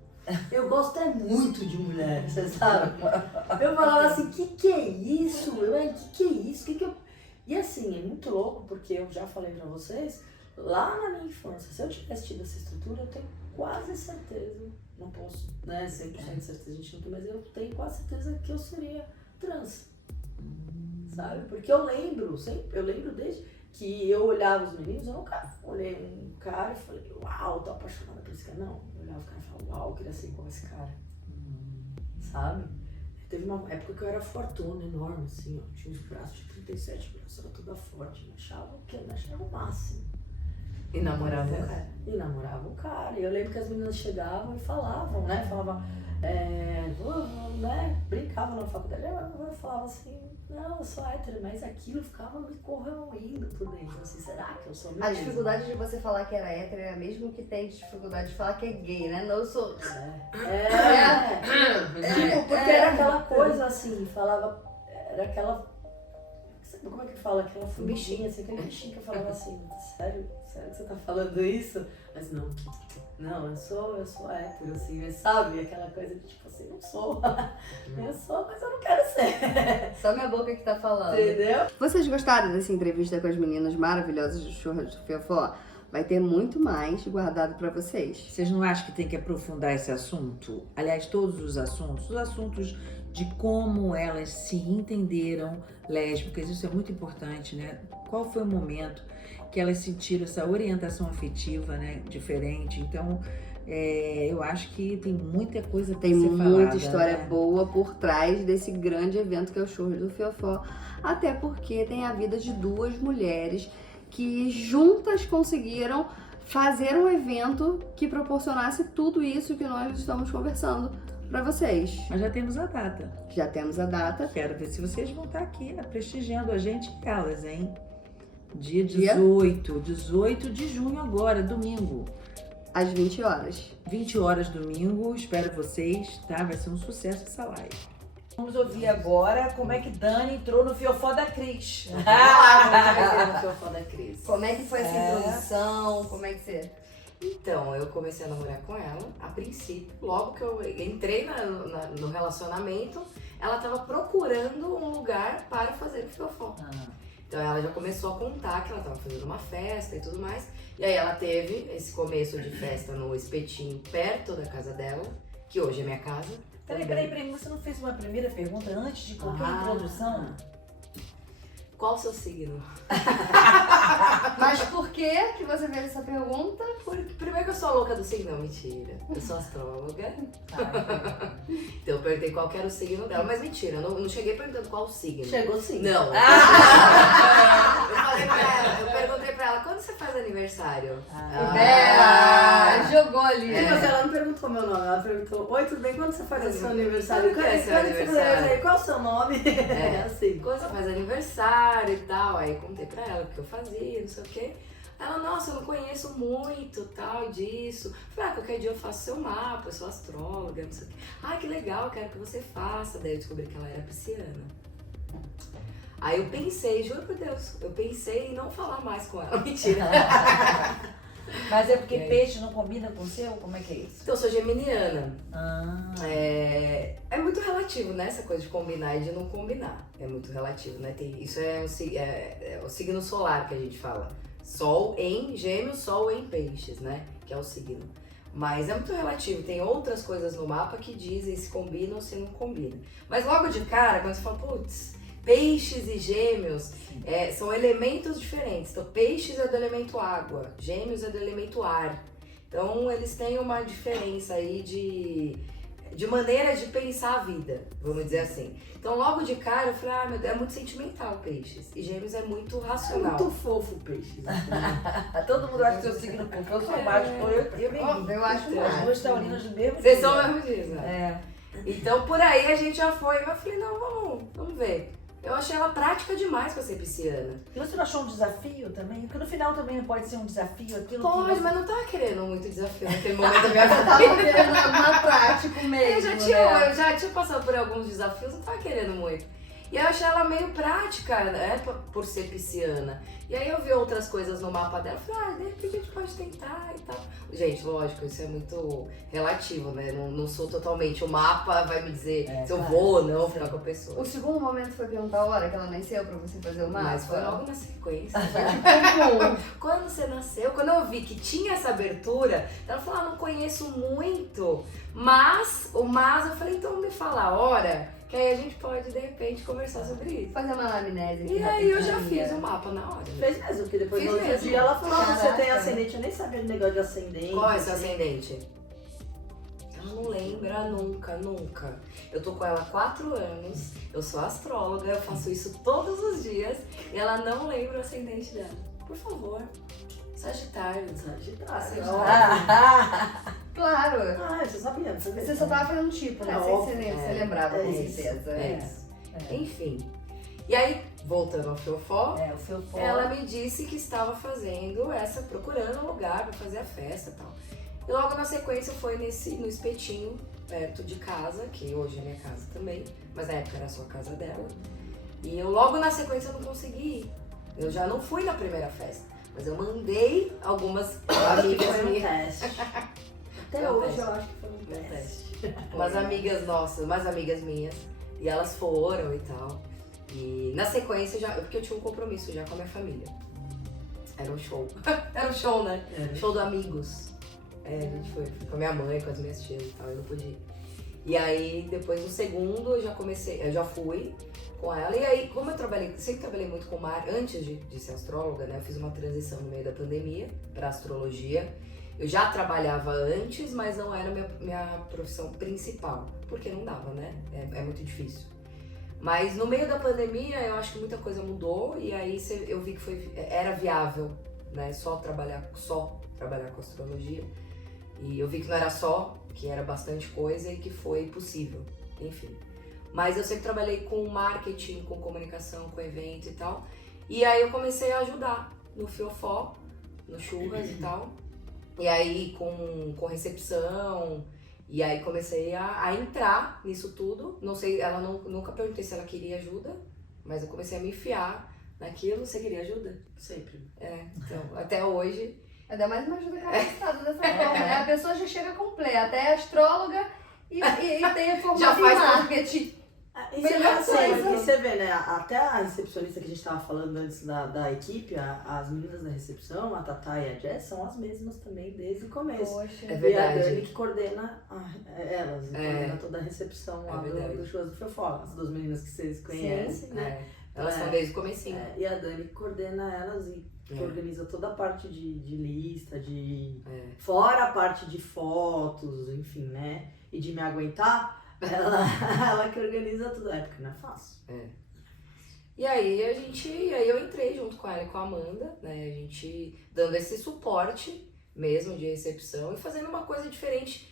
Eu gosto muito de mulher, você sabe? Eu falava assim, que é isso? Que é isso? E assim, é muito louco, porque eu já falei pra vocês, lá na minha infância, se eu tivesse tido essa estrutura, eu tenho quase certeza, não posso, né, 100% de certeza, a gente não tem, mas eu tenho quase certeza que eu seria trans, sabe? Porque eu lembro desde que eu olhava os meninos, eu nunca olhei um cara e falei, uau, tô apaixonada por esse cara. Não, eu olhava o cara e falava, uau, eu queria ser igual esse cara, sabe? Teve uma época que eu era fortuna, enorme, assim, ó, tinha uns braços de 37 braços, era toda forte, me achava o máximo. E namorava o cara. E namorava o cara. E eu lembro que as meninas chegavam e falavam, né? Falavam, né? Brincavam na faculdade. Eu falava assim, não, eu sou hétero, mas aquilo ficava me corroendo por dentro. Assim, será que eu sou mesmo? A dificuldade de você falar que era hétero é a mesma que tem dificuldade de falar que é gay, né? Não, eu sou... Tipo, porque era aquela coisa assim, falava, era aquela... Como é que fala? Aquela bichinha, assim, aquele bichinho que eu falava assim, sério que você tá falando isso? Mas não, eu sou hétero, assim, sabe? Aquela coisa de tipo assim, não sou. Eu sou, mas eu não quero ser. Só minha boca que tá falando. Entendeu? Vocês gostaram dessa entrevista com as meninas maravilhosas do Churras do Fiofó? Vai ter muito mais guardado pra vocês. Vocês não acham que tem que aprofundar esse assunto? Aliás, todos os assuntos de como elas se entenderam lésbicas, isso é muito importante, né? Qual foi o momento que elas sentiram essa orientação afetiva, né, diferente? Então, eu acho que tem muita coisa pra ser falada. Tem muita história né? boa por trás desse grande evento que é o Churras do Fiofó, até porque tem a vida de duas mulheres que juntas conseguiram fazer um evento que proporcionasse tudo isso que nós estamos conversando para vocês. Mas já temos a data. Já temos a data. Quero ver se vocês vão estar aqui, né, prestigiando a gente e elas, hein? Dia 18 de junho agora, domingo. Às 20 horas. 20 horas domingo, espero vocês, tá? Vai ser um sucesso essa live. Vamos ouvir agora como é que Dani entrou no Fiofó da Cris. Como é que foi essa introdução? Como é que você... Então, eu comecei a namorar com ela, a princípio, logo que eu entrei no relacionamento, ela tava procurando um lugar para fazer o Fiofó. Então ela já começou a contar que ela tava fazendo uma festa e tudo mais. E aí ela teve esse começo de festa no Espetinho, perto da casa dela, que hoje é minha casa. Peraí, você não fez uma primeira pergunta antes de qualquer introdução? Qual o seu signo? Mas por que você fez essa pergunta? Porque, primeiro que eu sou louca do signo, não, mentira. Eu sou astróloga. Então eu perguntei qual que era o signo dela, mas mentira, eu não cheguei perguntando qual o signo. Chegou sim. Não. Eu perguntei pra ela, quando você faz aniversário? Jogou ali. Mas ela não perguntou meu nome, ela perguntou, oi, tudo bem? Quando você faz o seu aniversário? Quando que é seu aniversário? Qual é o seu nome? É assim. Quando você faz aniversário e tal, aí contei pra ela o que eu fazia, não sei o quê. Ela, nossa, eu não conheço muito, tal, disso. Falei, qualquer dia eu faço seu mapa, eu sou astróloga, não sei o quê. Que legal, quero que você faça. Daí eu descobri que ela era pisciana. Aí eu pensei, juro por Deus, eu pensei em não falar mais com ela. Mentira. Mas é porque peixe não combina com o seu? Como é que é isso? Então eu sou geminiana. É muito relativo, né? Essa coisa de combinar e de não combinar. É muito relativo, né? Isso é o signo solar que a gente fala. Sol em Gêmeos, Sol em Peixes, né? Que é o signo. Mas é muito relativo, tem outras coisas no mapa que dizem se combina ou se não combina. Mas logo de cara, quando você fala, putz, peixes e gêmeos são elementos diferentes. Então, peixes é do elemento água, gêmeos é do elemento ar. Então, eles têm uma diferença aí de maneira de pensar a vida, vamos dizer assim. Então, logo de cara, eu falei, meu Deus, é muito sentimental peixes. E gêmeos é muito É racional. muito fofo peixes. Todo mundo acha que eu signo fofo. Eu sou mágico, eu me Óbvio, eu acho As mágico. duas taurinas do mesmo Vocês dia. são o mesmo disso, né? É. Então, por aí a gente já foi. Eu falei, não, vamos ver. Eu achei ela prática demais pra ser pisciana. E você não achou um desafio também? Porque no final também não pode ser um desafio aquilo Pode, que você... mas não tava querendo muito desafio naquele momento da minha vida. Tava querendo uma prática mesmo, Eu já tinha passado por alguns desafios, não tava querendo muito. E eu achei ela meio prática, né, por ser pisciana. E aí eu vi outras coisas no mapa dela, falei, de repente a gente pode tentar e tal. Gente, lógico, isso é muito relativo, né? Não sou totalmente, o mapa vai me dizer se eu vou ou não ficar com a pessoa. O segundo momento foi perguntar a hora que ela nasceu pra você fazer o mapa? Mas foi logo na sequência. Tipo, Quando você nasceu, quando eu vi que tinha essa abertura, ela falou, não conheço muito, mas eu falei, então me fala a hora, que aí a gente pode, de repente, conversar sobre isso. fazer uma anamnese aqui E aí eu já rapidinho. fiz o mapa na hora. Fez mesmo, porque depois Fiz no outro mesmo. dia ela falou, você Caraca. tem ascendente, eu nem sabia do negócio de ascendente. Qual é seu assim. ascendente? Ela não lembra nunca. Eu tô com ela há 4 anos, eu sou astróloga, eu faço isso todos os dias e ela não lembra o ascendente dela. Por favor, Sagitário. Sagitário. Claro. Ah, você sabia, não sabia. Você só tava fazendo tipo, né? É Sem óbvio. você lembrava, com isso. certeza. É isso. Enfim. E aí, voltando ao Fiofó, o seu foco. ela me disse que estava procurando um lugar para fazer a festa e tal. E logo na sequência foi no espetinho, perto de casa, que hoje é minha casa também, mas na época era só a casa dela. E eu logo na sequência não consegui ir. Eu já não fui na primeira festa, mas eu mandei algumas amigas Foi um minhas. teste. Até Foi um hoje teste. eu acho que foi um teste. Umas amigas nossas, umas amigas minhas, e elas foram e tal. E na sequência, porque eu tinha um compromisso já com a minha família. Era um show. Era um show, né? Show do Amigos. A gente foi com a minha mãe, com as minhas tias e tal, eu não pude ir. E aí, depois do segundo, eu já fui com ela. E aí, como eu sempre trabalhei muito com o mar, antes de ser astróloga, né? Eu fiz uma transição no meio da pandemia pra astrologia. Eu já trabalhava antes, mas não era minha profissão principal, porque não dava, né? É muito difícil. Mas no meio da pandemia, eu acho que muita coisa mudou e aí eu vi que era viável, né? Só trabalhar com astrologia. E eu vi que não era só, que era bastante coisa e que foi possível, enfim. Mas eu sempre trabalhei com marketing, com comunicação, com evento e tal. E aí eu comecei a ajudar no Fiofó, no Churras e tal. E aí com recepção, e aí comecei a entrar nisso tudo. Não sei, nunca perguntei se ela queria ajuda, mas eu comecei a me enfiar naquilo. Você queria ajuda? Sempre. Então, até hoje. Ainda mais uma ajuda capacitada dessa forma, né? A pessoa já chega completa, é astróloga e tem a formação Já faz em marketing. E Melhor você vê, né? Até a recepcionista que a gente tava falando antes da equipe, as meninas da recepção, a Tatá e a Jess, são as mesmas também desde o começo. Poxa. É E a verdade. Dani que coordena elas, coordena toda a recepção lá verdade. do show do Fiofó. As duas meninas que vocês conhecem, né? Elas estão desde o comecinho. E a Dani que coordena elas e que organiza toda a parte de lista, fora a parte de fotos, enfim, né? E de me aguentar, ela que organiza tudo. Porque não é fácil. E aí eu entrei junto com ela e com a Amanda, né? A gente dando esse suporte mesmo de recepção e fazendo uma coisa diferente.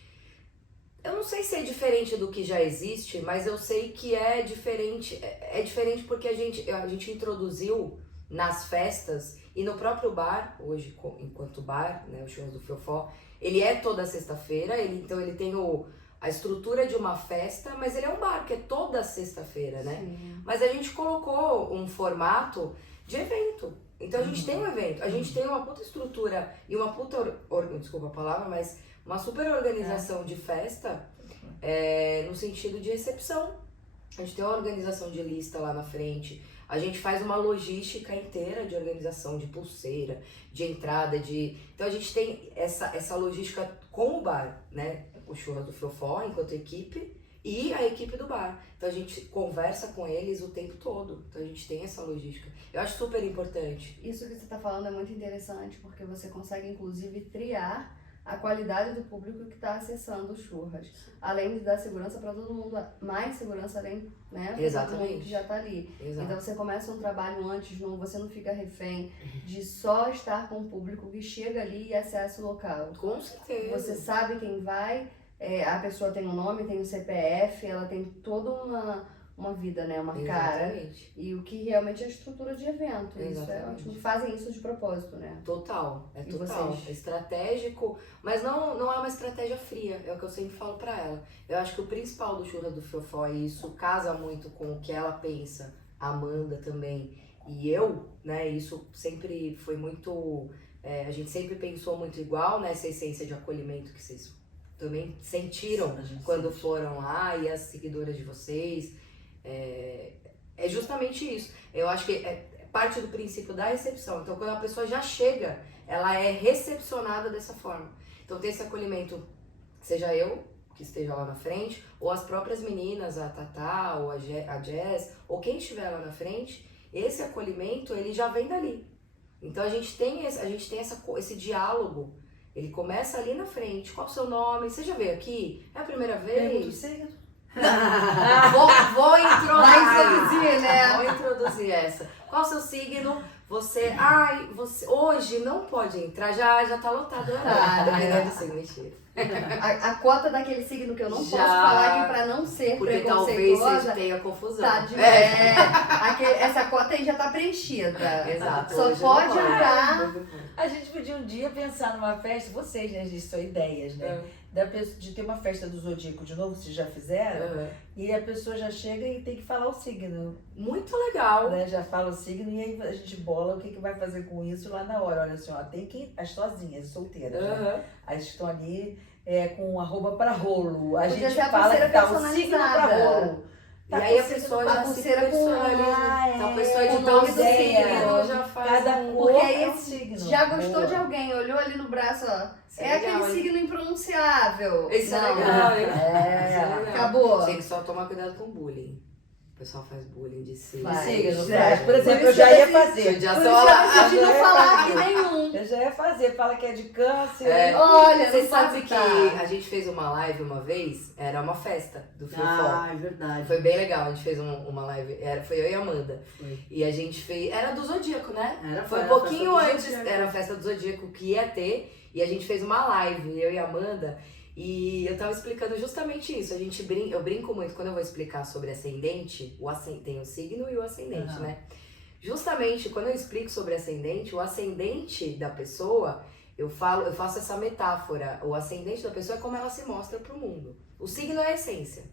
Eu não sei se é diferente do que já existe, mas eu sei que é diferente. É diferente porque a gente introduziu nas festas e no próprio bar, hoje enquanto bar, né, o Churras do Fiofó, ele é toda sexta-feira, então ele tem a estrutura de uma festa, mas ele é um bar, que é toda sexta-feira, né? Sim. Mas a gente colocou um formato de evento. Então a gente tem um evento, a gente tem uma puta estrutura e uma puta, desculpa a palavra, mas uma super organização de festa no sentido de recepção. A gente tem uma organização de lista lá na frente, A gente faz uma logística inteira de organização, de pulseira, de entrada, Então a gente tem essa logística com o bar, né? O Churras do Fiofó, enquanto equipe, e a equipe do bar. Então a gente conversa com eles o tempo todo. Então a gente tem essa logística. Eu acho super importante. Isso que você está falando é muito interessante, porque você consegue, inclusive, triar a qualidade do público que está acessando o Churras. Além de dar segurança para todo mundo, mais segurança além, né, para todo mundo que já está ali. Exato. Então você começa um trabalho antes, você não fica refém de só estar com o público que chega ali e acessa o local. Com certeza. Você sabe quem vai, a pessoa tem um nome, tem um CPF, ela tem toda uma vida, né, uma cara. Exatamente. E o que realmente é a estrutura de evento. Isso é Exatamente. ótimo. Fazem isso de propósito, né? Total, é E total. vocês? É estratégico, mas não é uma estratégia fria, é o que eu sempre falo pra ela. Eu acho que o principal do Churras do Fiofó, e isso casa muito com o que ela pensa, a Amanda também, e eu, né, isso sempre foi muito, a gente sempre pensou muito igual, né, essa essência de acolhimento que vocês também sentiram quando foram lá, e as seguidoras de vocês, é justamente isso. Eu acho que parte do princípio da recepção. Então, quando a pessoa já chega, ela é recepcionada dessa forma. Então, tem esse acolhimento, seja eu que esteja lá na frente, ou as próprias meninas, a Tatá, ou a Jess, ou quem estiver lá na frente, esse acolhimento, ele já vem dali. Então, a gente tem esse diálogo, ele começa ali na frente. Qual é o seu nome? Você já veio aqui? É a primeira vez? Vou introduzir. Vai introduzir, né? Vou introduzir essa. Qual o seu signo? Você hoje não pode entrar, já tá lotado o horário. Dependendo do signo, mentira. A cota daquele signo que eu não posso Já. falar aqui pra não ser Porque talvez preconceituosa, você tenha confusão. tá essa cota aí já tá preenchida. Exato. Só hoje pode não entrar. A gente podia um dia pensar numa festa, vocês, né, isso são ideias, né? De ter uma festa do Zodíaco de novo, vocês já fizeram, e a pessoa já chega e tem que falar o signo, Muito legal. né? Já fala o signo e aí a gente bola o que vai fazer com isso lá na hora. Olha assim, ó, tem as sozinhas, solteiras, né? As que estão ali com arroba pra rolo. A Podia gente ser a fala pulseira que tá o signo pra personalizada. rolo. E aí a pessoa já se pulseira com personaliza. Então a pessoa o edita nome o do signo, signo. já faz Cada um... cor Porque aí é um signo. Já gostou Boa. de alguém, olhou ali no braço, ó. Isso É legal, aquele hein? signo impronunciável. Isso é Não. legal, hein? Isso É. legal. Acabou. Tem que só tomar cuidado com bullying. O pessoal faz bullying de signo. Faz. Signo, É. faz. Por exemplo, Por eu isso já que ia eu fazer. Já Por só isso eu lá. não prefiro Ah, falar aqui nenhum. Eu já ia fazer. Fala que é de câncer. Olha, Você não sabe pode que tá. a gente fez uma live uma vez, era uma festa do Fiofó. Ah, é verdade. Foi bem legal, a gente fez uma live, foi eu e a Amanda. Foi. E a gente fez, era do Zodíaco, né? Foi um a pouquinho festa do antes, Zodíaco. era a festa do Zodíaco que ia ter, e a gente fez uma live, eu e a Amanda, e eu tava explicando justamente isso. Eu brinco muito quando eu vou explicar sobre ascendente, tem o signo e o ascendente, né? Justamente quando eu explico sobre ascendente, o ascendente da pessoa, eu faço essa metáfora. O ascendente da pessoa é como ela se mostra pro mundo. O signo é a essência.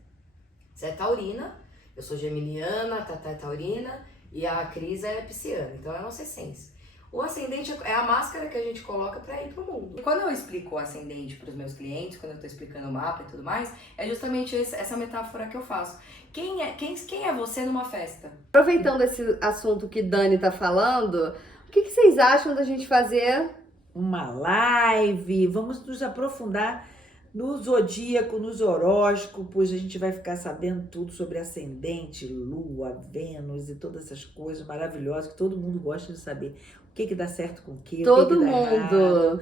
Você é taurina, eu sou geminiana, a Tatá é taurina e a Cris é pisciana. Então é a nossa essência. O ascendente é a máscara que a gente coloca para ir pro mundo. E quando eu explico o ascendente para os meus clientes, quando eu tô explicando o mapa e tudo mais, é justamente essa metáfora que eu faço. Quem é você numa festa? Aproveitando esse assunto que Dani tá falando, o que vocês acham da gente fazer? Uma live, vamos nos aprofundar no zodíaco, nos horóscopos, a gente vai ficar sabendo tudo sobre ascendente, lua, Vênus e todas essas coisas maravilhosas que todo mundo gosta de saber. O que dá certo com o quê? Todo o que dá errado. mundo.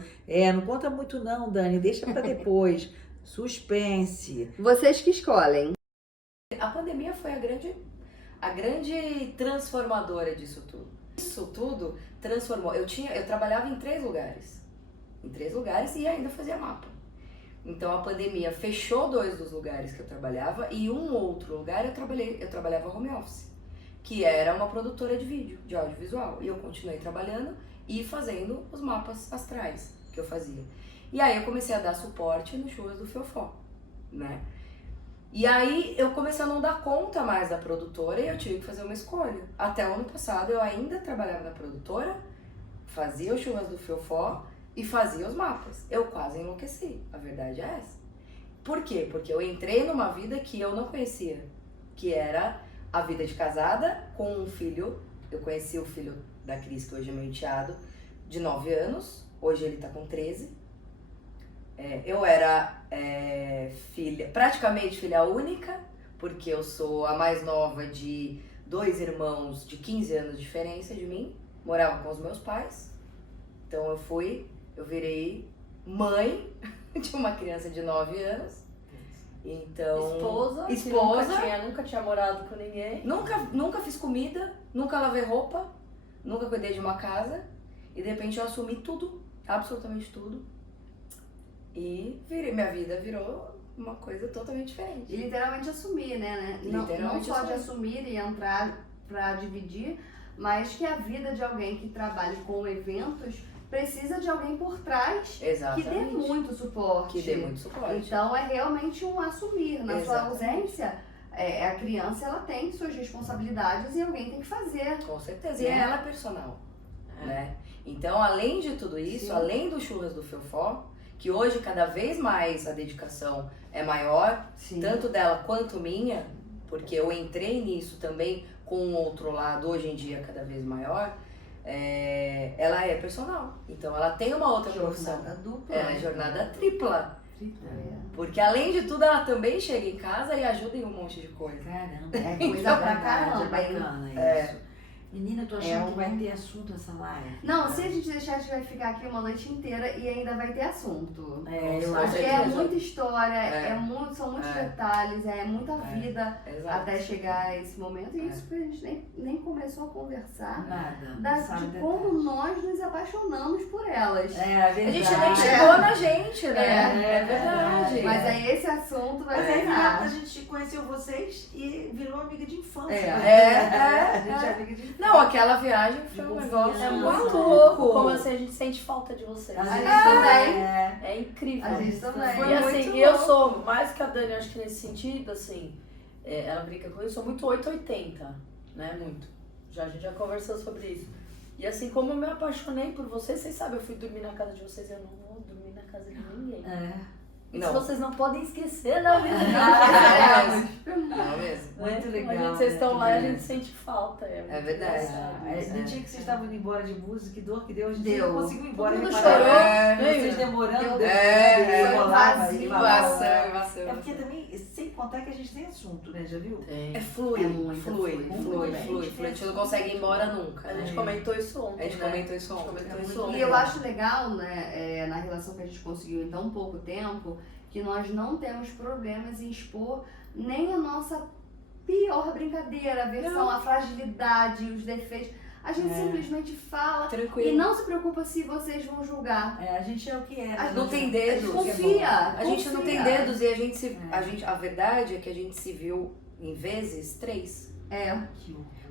Não conta muito não, Dani, deixa pra depois. Suspense. Vocês que escolhem. A pandemia foi a grande transformadora disso tudo. Isso tudo transformou. Eu trabalhava em 3 lugares. Em 3 lugares e ainda fazia mapa. Então a pandemia fechou 2 dos lugares que eu trabalhava e um outro lugar eu trabalhava home office, que era uma produtora de vídeo, de audiovisual. E eu continuei trabalhando e fazendo os mapas astrais que eu fazia. E aí eu comecei a dar suporte no Churras do Fiofó, né? E aí eu comecei a não dar conta mais da produtora e eu tive que fazer uma escolha. Até o ano passado eu ainda trabalhava na produtora, fazia o Churras do Fiofó e fazia os mapas. Eu quase enlouqueci, a verdade é essa. Por quê? Porque eu entrei numa vida que eu não conhecia, que era a vida de casada com um filho eu conheci o filho da Cris, que hoje é meu enteado, de 9 anos. Hoje ele tá com 13. Eu era praticamente filha única, porque eu sou a mais nova de 2 irmãos de 15 anos de diferença de mim. Morava com os meus pais. Então eu virei mãe de uma criança de 9 anos. Então, Esposa. Que nunca tinha morado com ninguém. Nunca fiz comida, nunca lavei roupa, nunca cuidei de uma casa. E de repente eu assumi tudo, absolutamente tudo. E minha vida virou uma coisa totalmente diferente. E literalmente assumir, né? Não só de assumir e entrar pra dividir, mas que a vida de alguém que trabalha com eventos precisa de alguém por trás Exatamente. que dê muito suporte. Então é realmente um assumir. Na sua ausência, a criança ela tem suas responsabilidades e alguém tem que fazer. Com certeza. E ela é personal. Né? Então, além de tudo isso, além do Churras do Fiofó, que hoje cada vez mais a dedicação é maior, tanto dela quanto minha, porque eu entrei nisso também com um outro lado, hoje em dia cada vez maior, ela é personal. Então ela tem uma outra profissão. Jornada dupla. Jornada tripla. Porque além de tudo, ela também chega em casa e ajuda em um monte de coisa. Caramba. É coisa pra caramba. É bacana isso. Menina, eu tô achando que vai ter assunto essa live. Não, se a gente deixar, a gente vai ficar aqui uma noite inteira e ainda vai ter assunto. Eu acho Porque é muita história, são muitos detalhes, é muita vida até chegar a esse momento. E isso que a gente nem começou a conversar. De como nós nos apaixonamos por elas. A gente nem chegou na gente, né? É verdade. Mas aí esse assunto vai ser a gente conheceu vocês e virou amiga de infância. A gente é amiga de infância. Não, aquela viagem foi um negócio muito louco. Como assim, a gente sente falta de vocês. A gente também. É incrível. A gente também. E assim, eu sou mais que a Dani, acho que nesse sentido, assim, ela brinca com isso, eu sou muito 880, né? Muito. A gente já conversou sobre isso. E assim, como eu me apaixonei por vocês sabem, eu fui dormir na casa de vocês, eu não vou dormir na casa de ninguém. Isso vocês não podem esquecer da vida de Não mesmo. Muito legal. Vocês estão lá e a gente sente falta. É verdade. No dia que vocês estavam indo embora de música, que dor que deu, a gente Deu. não conseguiu ir embora. Todo mundo chorou. Vocês demorando. Vazio. É porque também, sem contar que a gente tem assunto, né? Já viu? Flui. A gente não consegue ir embora nunca. A gente comentou isso ontem. E eu acho legal, né, na relação que a gente conseguiu em tão pouco tempo, que nós não temos problemas em expor nem a nossa pior brincadeira, a versão, a fragilidade, os defeitos. A gente simplesmente fala tranquilo. E não se preocupa se vocês vão julgar. A gente é o que é. A gente não tem dedos. Confia. A gente não tem dedos e a verdade é que a gente se viu em vezes 3.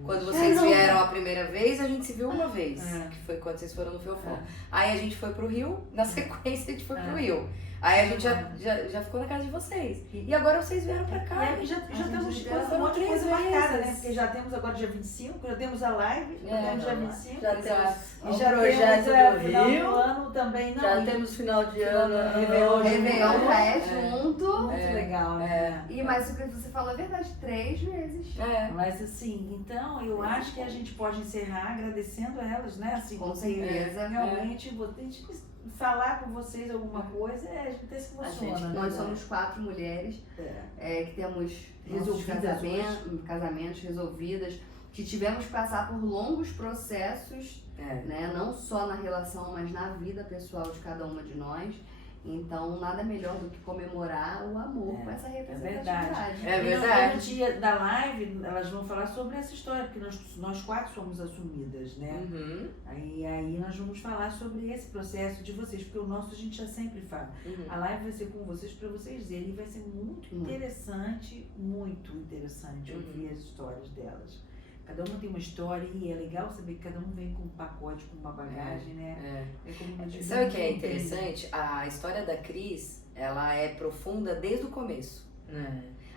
Quando vocês vieram a primeira vez, a gente se viu uma vez, que foi quando vocês foram no Fiofó. Aí a gente foi pro Rio, na sequência a gente foi pro Rio. Aí a gente já ficou na casa de vocês. E agora vocês vieram pra cá. E já temos um monte de coisa marcada, né? Porque já temos agora dia 25, já temos a live, já temos dia 25. Já temos e já projeto temos do final Rio. do ano também. Já temos final de ano. Réveillon já é junto. Muito legal, né? Mas o que você falou é verdade, 3 vezes. Mas assim, então eu acho que a gente pode encerrar agradecendo a elas, né? Assim, com certeza. Realmente, falar com vocês alguma coisa, a gente até se emociona. Nós somos 4 mulheres que temos casamentos resolvidas, que tivemos que passar por longos processos, né? Não só na relação, mas na vida pessoal de cada uma de nós. Então, nada melhor do que comemorar o amor com essa representatividade. É verdade. No dia da live, elas vão falar sobre essa história, porque nós 4 somos assumidas, né? Aí nós vamos falar sobre esse processo de vocês, porque o nosso a gente já sempre fala. A live vai ser com vocês, para vocês dizerem, e vai ser muito interessante ouvir as histórias delas. Cada uma tem uma história e é legal saber que cada um vem com um pacote, com uma bagagem, né? Sabe o que é interessante? A história da Cris, ela é profunda desde o começo.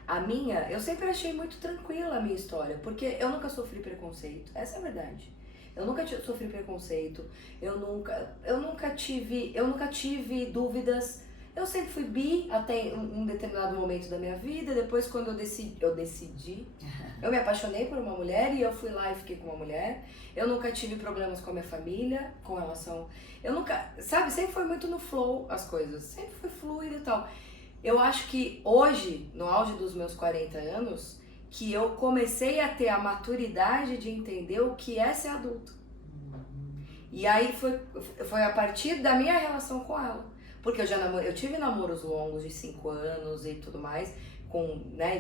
A minha, eu sempre achei muito tranquila a minha história, porque eu nunca sofri preconceito, essa é a verdade. Eu nunca sofri preconceito, eu nunca tive dúvidas Eu sempre fui bi até um determinado momento da minha vida. Depois, quando eu decidi, eu me apaixonei por uma mulher e eu fui lá e fiquei com uma mulher. Eu nunca tive problemas com a minha família, com relação... Eu nunca... Sabe, sempre foi muito no flow as coisas. Sempre foi fluido e tal. Eu acho que hoje, no auge dos meus 40 anos, que eu comecei a ter a maturidade de entender o que é ser adulto. E aí foi a partir da minha relação com ela. Porque eu tive namoros longos de 5 anos e tudo mais,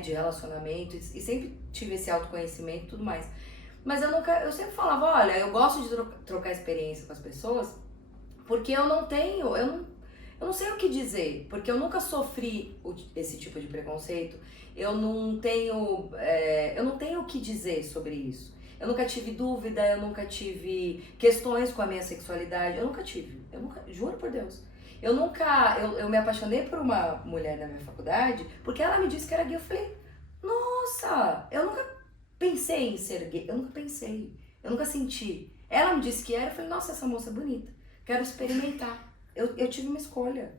de relacionamento, e sempre tive esse autoconhecimento e tudo mais. Mas eu sempre falava, olha, eu gosto de trocar experiência com as pessoas, porque eu não sei o que dizer, porque eu nunca sofri esse tipo de preconceito, eu não tenho o que dizer sobre isso. Eu nunca tive dúvida, eu nunca tive questões com a minha sexualidade, eu nunca, juro por Deus. Eu me apaixonei por uma mulher na minha faculdade, porque ela me disse que era gay. Eu falei, nossa, eu nunca pensei em ser gay, eu nunca senti. Ela me disse que era, eu falei, nossa, essa moça é bonita, quero experimentar. Eu tive uma escolha.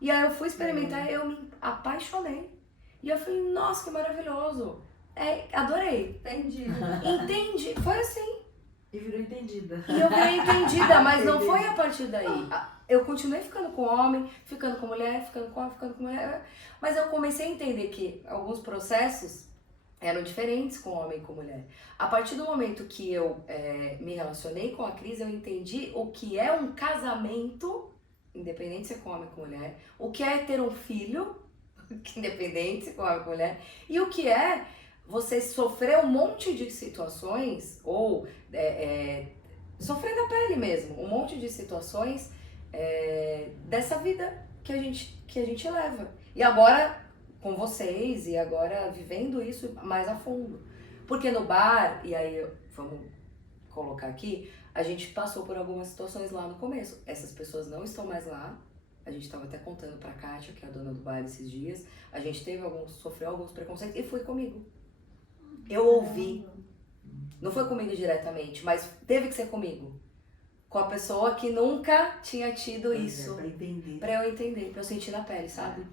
E aí eu fui experimentar e eu me apaixonei. E eu falei, nossa, que maravilhoso. Adorei. Entendi, foi assim. E virou entendida. E eu virei entendida, mas não foi a partir daí. Eu continuei ficando com homem, ficando com mulher, ficando com homem, ficando com mulher. Mas eu comecei a entender que alguns processos eram diferentes com homem e com mulher. A partir do momento que eu me relacionei com a Cris, eu entendi o que é um casamento, independente se é com homem ou com mulher, o que é ter um filho, independente se é com homem ou com mulher, e o que é você sofrer um monte de situações, ou sofrer na pele mesmo, um monte de situações dessa vida que a gente leva. E agora com vocês, e agora vivendo isso mais a fundo. Porque no bar, e aí vamos colocar aqui, a gente passou por algumas situações lá no começo. Essas pessoas não estão mais lá. A gente estava até contando pra Kátia, que é a dona do bar esses dias. A gente sofreu alguns preconceitos e foi comigo. Eu ouvi. Não foi comigo diretamente, mas teve que ser comigo. Com a pessoa que nunca tinha tido isso. Pra entender. Pra eu entender, pra eu sentir na pele, sabe?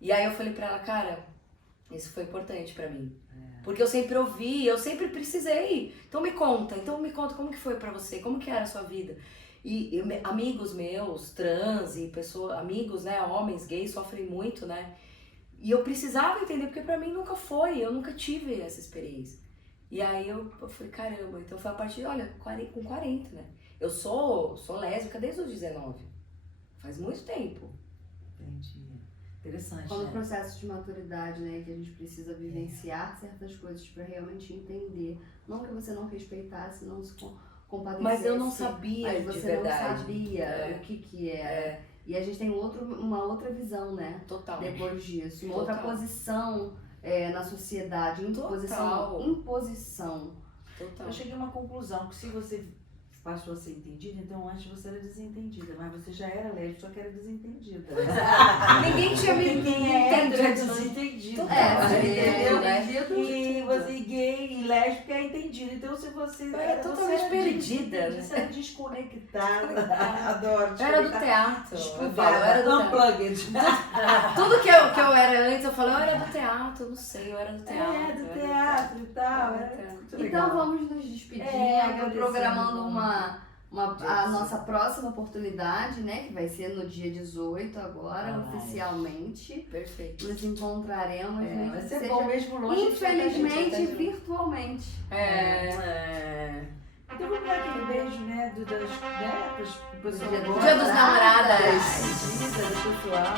E aí eu falei pra ela, cara, isso foi importante pra mim. Porque eu sempre ouvi, eu sempre precisei. Então me conta como que foi pra você, como que era a sua vida. E amigos meus, trans e amigos, né, homens gays sofrem muito, né? E eu precisava entender, porque pra mim nunca foi, eu nunca tive essa experiência. E aí eu falei, caramba, então foi a partir, olha, com 40, né? Eu sou lésbica desde os 19. Faz muito tempo. Entendi. Interessante, Quando o né? processo de maturidade, né, que a gente precisa vivenciar certas coisas para realmente entender. Não que você não respeitasse, não se compadecesse. Mas eu não sabia mas de você verdade. não sabia o que era. E a gente tem uma outra visão, né? Total. Depois disso. Uma Total. outra posição na sociedade. Imposição. Total. Eu cheguei a uma conclusão, que se você passou a ser entendida, então antes você era desentendida, mas você já era lésbica, só que era desentendida. Ninguém tinha me Quem é hétero é entendido. desentendido. Entendeu? E você gay e lésbica é entendido. Então se você Eu era totalmente perdida, né? Você era desconectada. Adoro. Eu era do teatro. Eu falo, eu era do teatro. Unplugged. Tudo que eu era antes, eu falo, eu era do teatro, eu não sei, eu era do teatro. Do eu era teatro e tal. Eu era do É teatro. muito legal. Então vamos nos despedir, agradecendo programando muito. a nossa próxima oportunidade, né? Que vai ser no dia 18 agora, Ai. oficialmente. Perfeito. Nos encontraremos, né? Vai que ser seja, bom mesmo longe. infelizmente, virtualmente. Então vamos dar aquele beijo, né? Do pessoal. Dia dos Dia dos namoradas. Do pessoal.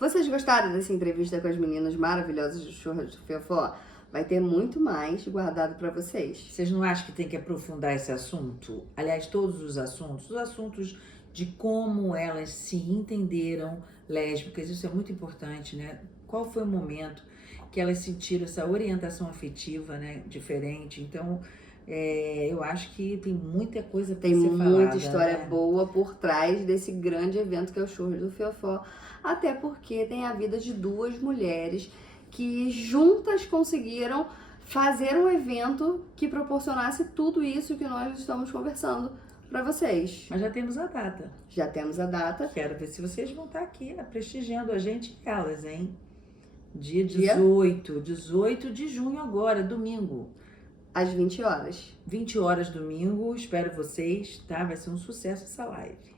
Vocês gostaram dessa entrevista com as meninas maravilhosas do Churras do Fiofó? Vai ter muito mais guardado pra vocês. Vocês não acham que tem que aprofundar esse assunto? Aliás, todos os assuntos de como elas se entenderam lésbicas, isso é muito importante, né? Qual foi o momento que elas sentiram essa orientação afetiva, né, diferente? Então, eu acho que tem muita coisa pra Tem ser muita falada, história né? boa por trás desse grande evento que é o Churras do Fiofó. Até porque tem a vida de duas mulheres que juntas conseguiram fazer um evento que proporcionasse tudo isso que nós estamos conversando para vocês. Mas já temos a data. Já temos a data. Quero ver se vocês vão estar aqui, né, prestigiando a gente e elas, hein? Dia Dia? 18 de junho agora, domingo. Às 20 horas. 20 horas domingo, espero vocês, tá? Vai ser um sucesso essa live.